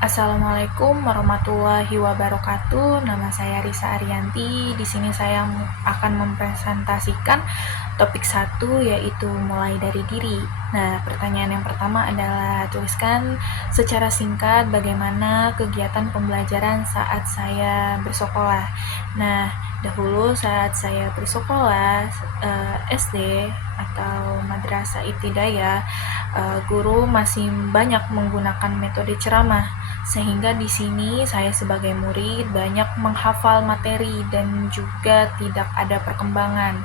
Assalamualaikum warahmatullahi wabarakatuh. Nama saya Risa Arianti. Di sini saya akan mempresentasikan topik 1, yaitu mulai dari diri. Nah, pertanyaan yang pertama adalah tuliskan secara singkat bagaimana kegiatan pembelajaran saat saya bersekolah. Nah, dahulu saat saya bersekolah SD atau madrasah ibtidaiyah, guru masih banyak menggunakan metode ceramah, sehingga di sini saya sebagai murid banyak menghafal materi dan juga tidak ada perkembangan.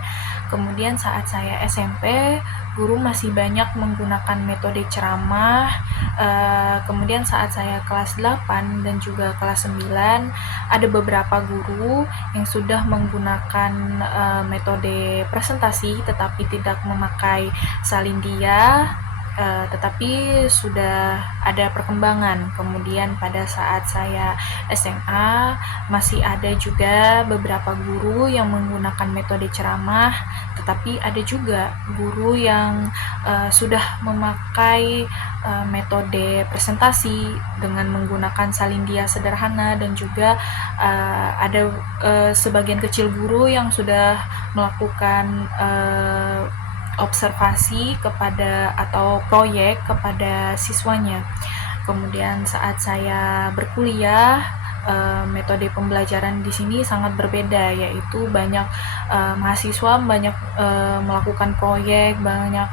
Kemudian saat saya SMP, guru masih banyak menggunakan metode ceramah. Kemudian saat saya kelas 8 dan juga kelas 9, ada beberapa guru yang sudah menggunakan metode presentasi tetapi tidak memakai salindia, tetapi sudah ada perkembangan. Kemudian pada saat saya SMA masih ada juga beberapa guru yang menggunakan metode ceramah, tetapi ada juga guru yang sudah memakai metode presentasi dengan menggunakan salindia sederhana, dan juga ada sebagian kecil guru yang sudah melakukan observasi kepada atau proyek kepada siswanya. Kemudian saat saya berkuliah, metode pembelajaran di sini sangat berbeda, yaitu banyak mahasiswa banyak melakukan proyek, banyak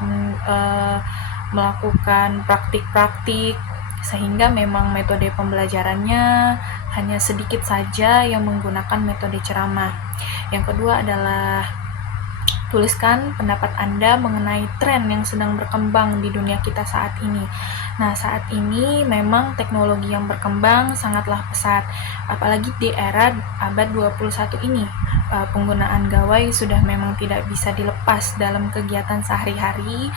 melakukan praktik-praktik, sehingga memang metode pembelajarannya hanya sedikit saja yang menggunakan metode ceramah. Yang kedua adalah tuliskan pendapat Anda mengenai tren yang sedang berkembang di dunia kita saat ini. Nah, saat ini memang teknologi yang berkembang sangatlah pesat, apalagi di era abad 21 ini. Penggunaan gawai sudah memang tidak bisa dilepas dalam kegiatan sehari-hari.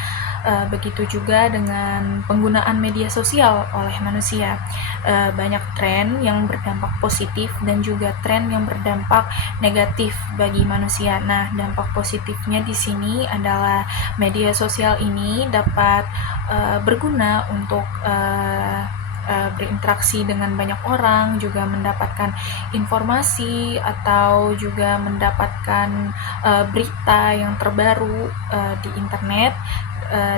Begitu juga dengan penggunaan media sosial oleh manusia. Banyak tren yang berdampak positif dan juga tren yang berdampak negatif bagi manusia. Nah, dampak positifnya di sini adalah media sosial ini dapat berguna untuk berinteraksi dengan banyak orang, juga mendapatkan informasi atau juga mendapatkan berita yang terbaru di internet,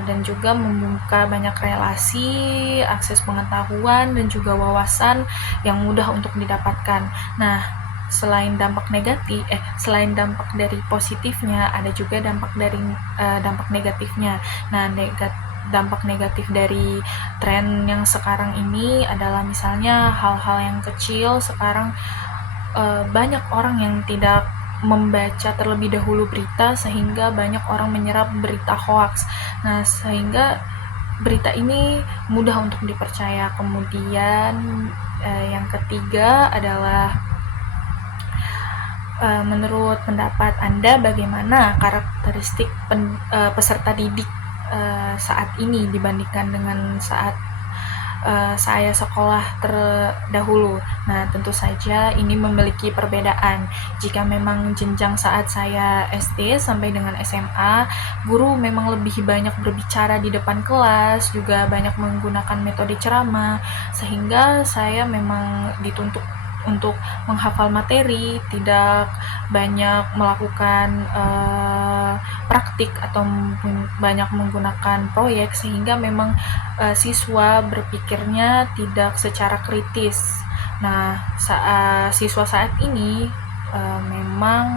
dan juga membuka banyak relasi, akses pengetahuan, dan juga wawasan yang mudah untuk didapatkan. Nah, selain dampak dari positifnya, ada juga dampak negatifnya. Nah, dampak negatif dari tren yang sekarang ini adalah misalnya hal-hal yang kecil. Sekarang banyak orang yang tidak membaca terlebih dahulu berita, sehingga banyak orang menyerap berita hoax. Nah, sehingga berita ini mudah untuk dipercaya. Kemudian yang ketiga adalah menurut pendapat Anda bagaimana karakteristik peserta didik saat ini dibandingkan dengan saat saya sekolah terdahulu? Nah, tentu saja ini memiliki perbedaan. Jika memang jenjang saat saya SD sampai dengan SMA, guru memang lebih banyak berbicara di depan kelas, juga banyak menggunakan metode ceramah, sehingga saya memang dituntut untuk menghafal materi, tidak banyak melakukan praktik atau banyak menggunakan proyek, sehingga memang siswa berpikirnya tidak secara kritis. Nah, siswa saat ini memang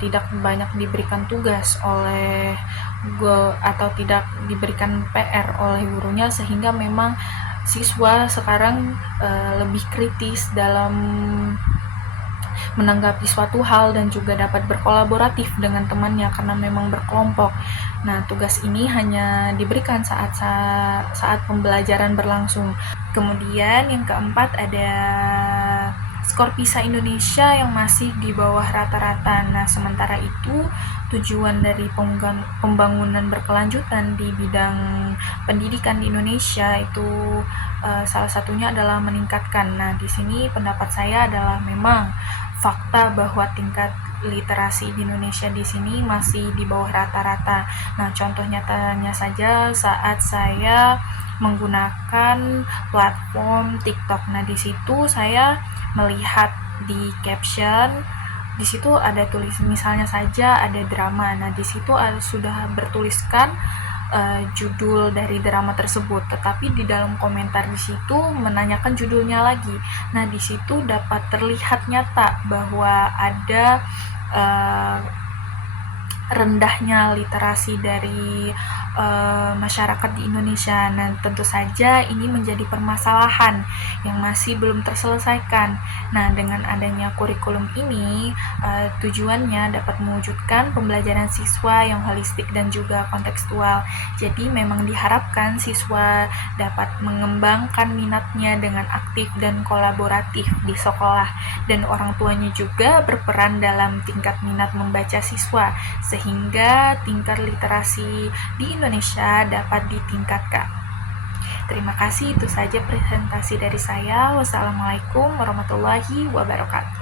tidak banyak diberikan tugas oleh atau tidak diberikan PR oleh gurunya, sehingga memang siswa sekarang lebih kritis dalam menanggapi suatu hal dan juga dapat berkolaboratif dengan temannya karena memang berkelompok. Nah, tugas ini hanya diberikan saat pembelajaran berlangsung. Kemudian yang keempat ada skor PISA Indonesia yang masih di bawah rata-rata. Nah, sementara itu tujuan dari pembangunan berkelanjutan di bidang pendidikan di Indonesia itu salah satunya adalah meningkatkan. Nah, di sini pendapat saya adalah memang fakta bahwa tingkat literasi di Indonesia di sini masih di bawah rata-rata. Nah, contoh nyatanya saja saat saya menggunakan platform TikTok. Nah, di situ saya melihat di caption, di situ ada tulis misalnya saja ada drama. Nah, di situ sudah bertuliskan judul dari drama tersebut, tetapi di dalam komentar di situ menanyakan judulnya lagi. Nah, di situ dapat terlihat nyata bahwa ada uh, rendahnya literasi dari masyarakat di Indonesia. Nah, tentu saja ini menjadi permasalahan yang masih belum terselesaikan. Nah, dengan adanya kurikulum ini, tujuannya dapat mewujudkan pembelajaran siswa yang holistik dan juga kontekstual. Jadi, memang diharapkan siswa dapat mengembangkan minatnya dengan aktif dan kolaboratif di sekolah, dan orang tuanya juga berperan dalam tingkat minat membaca siswa, sehingga tingkat literasi di Indonesia dapat ditingkatkan. Terima kasih, itu saja presentasi dari saya. Wassalamualaikum warahmatullahi wabarakatuh.